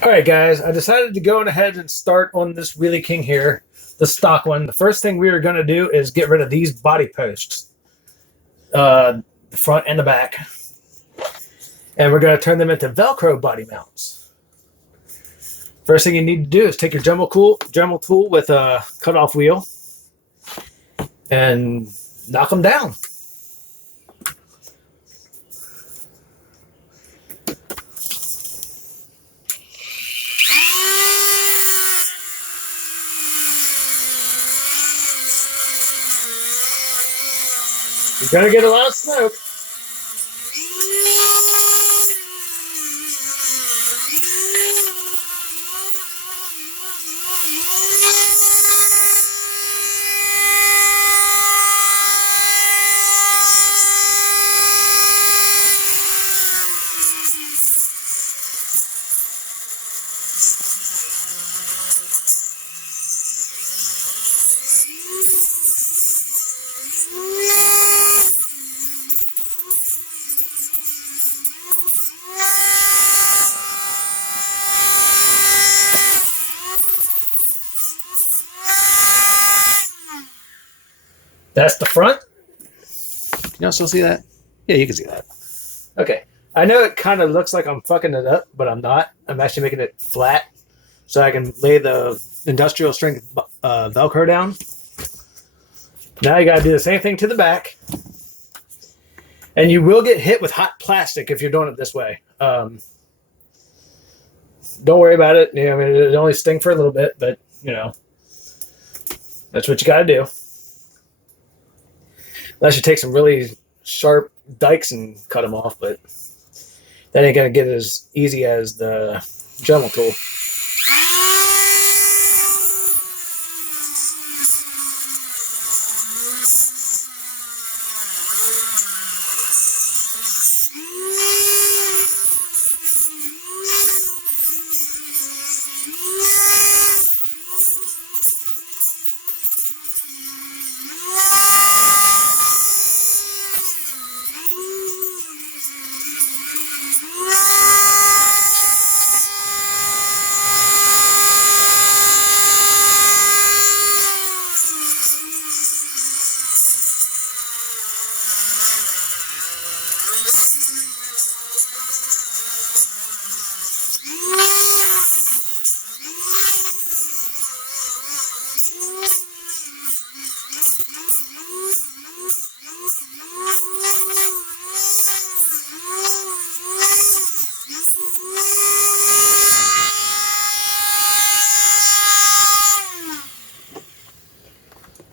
Alright guys, I decided to go ahead and start on this Wheely King here, the stock one. The first thing we are going to do is get rid of these body posts, the front and the back. And we're going to turn them into Velcro body mounts. First thing you need to do is take your Dremel tool with a cutoff wheel and knock them down. You're going to get a lot of smoke. That's the front. Can y'all still see that? Yeah, you can see that. Okay. I know it kind of looks like I'm fucking it up, but I'm not. I'm actually making it flat so I can lay the industrial strength Velcro down. Now you got to do the same thing to the back. And you will get hit with hot plastic if you're doing it this way. Don't worry about it. You know, I mean, it only sting for a little bit, but, you know, that's what you got to do. Unless you take some really sharp dikes and cut them off, but that ain't going to get as easy as the Dremel tool.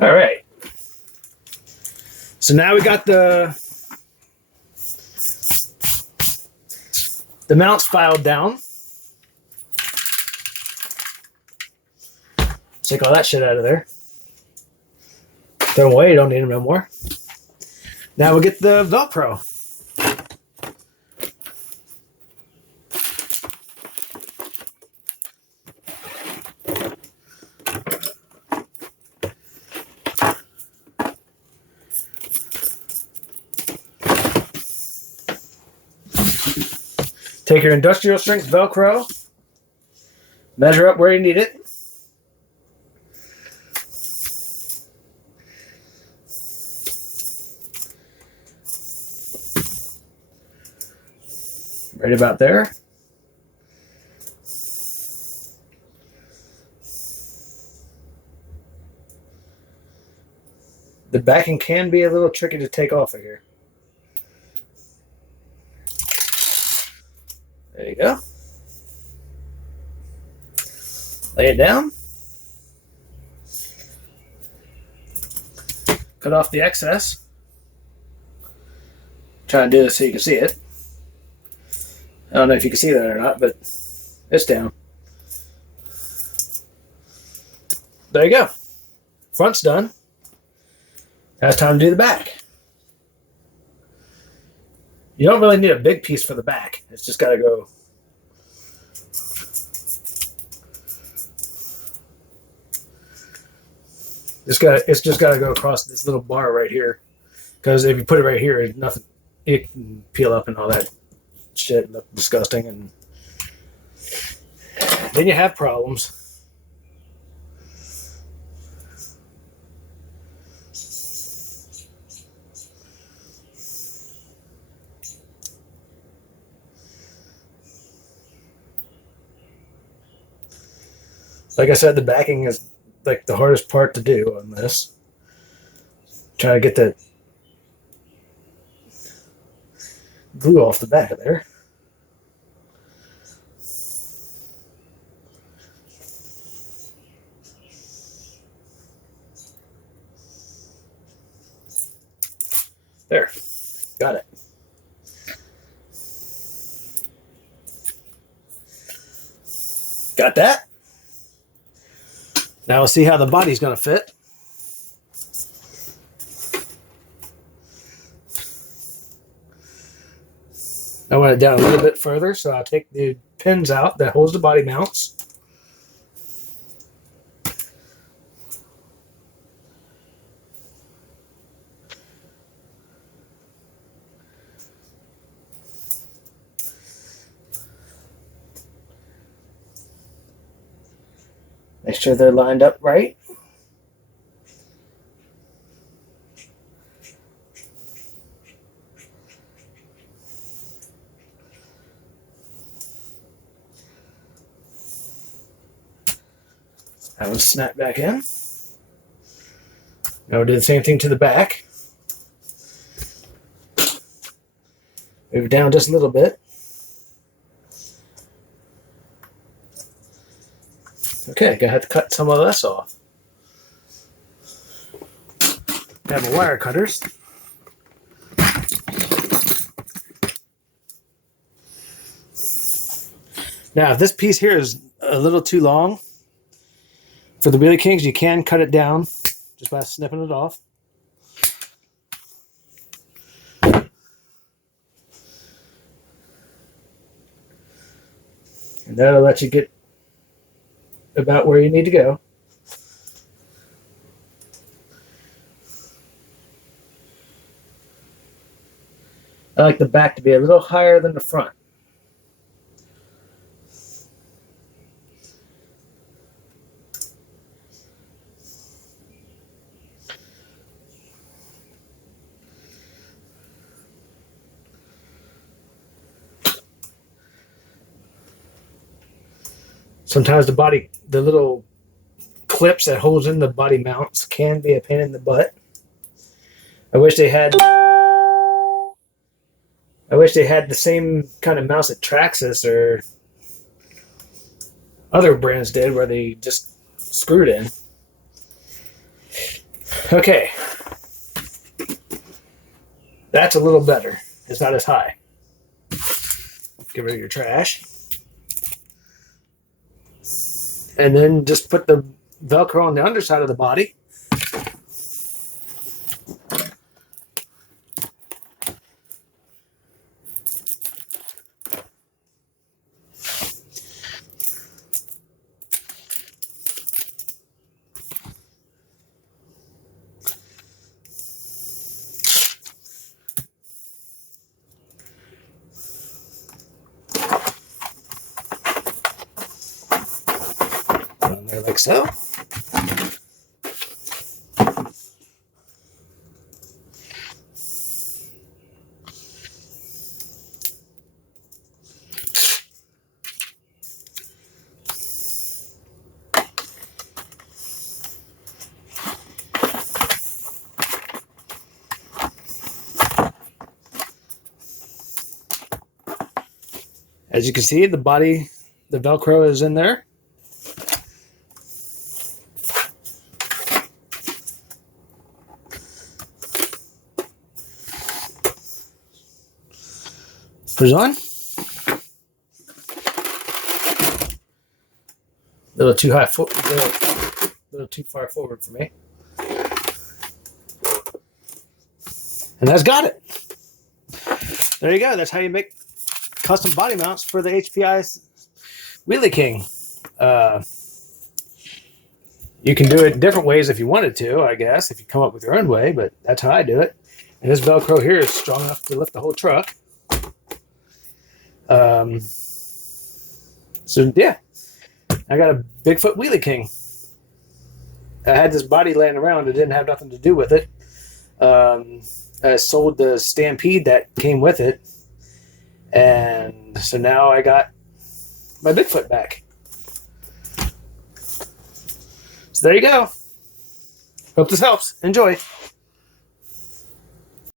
All right. So now we got the mounts filed down. Take all that shit out of there. Throw them away. You don't need them no more. Now we'll get the Velcro. Take your industrial strength Velcro, measure up where you need it. Right about there. The backing can be a little tricky to take off of here. There you go. Lay it down. Cut off the excess. Try and do this so you can see it. I don't know if you can see that or not, but it's down. There you go. Front's done. Now it's time to do the back. You don't really need a big piece for the back. It's just got to go. It's just got to go across this little bar right here. Because if you put it right here, nothing. It can peel up and all that shit, look disgusting. And then you have problems. Like I said, the backing is like the hardest part to do on this. Trying to get that glue off the back of there. There, got it. Got that. Now we'll see how the body's going to fit. I want it down a little bit further, so I'll take the pins out that holds the body mounts. Make sure they're lined up right. That one snap back in. Now we'll do the same thing to the back. Move it down just a little bit. Okay, gonna have to cut some of this off. I have my wire cutters. Now, if this piece here is a little too long for the Wheely Kings, you can cut it down just by snipping it off. And that'll let you get about where you need to go. I like the back to be a little higher than the front. Sometimes the little clips that holds in the body mounts can be a pain in the butt. I wish they had the same kind of mounts that Traxxas or other brands did, where they just screwed in. Okay. That's a little better. It's not as high. Get rid of your trash. And then just put the Velcro on the underside of the body. On there like so. As you can see, the Velcro is in there. Put it on. A little too high, a little too far forward for me. And that's got it. There you go. That's how you make custom body mounts for the HPI Wheely King. You can do it different ways if you wanted to, I guess, if you come up with your own way, but that's how I do it. And this Velcro here is strong enough to lift the whole truck. So yeah, I got a Bigfoot Wheely King. I had this body laying around. It didn't have nothing to do with it. I sold the Stampede that came with it. And so now I got my Bigfoot back. So there you go. Hope this helps. Enjoy.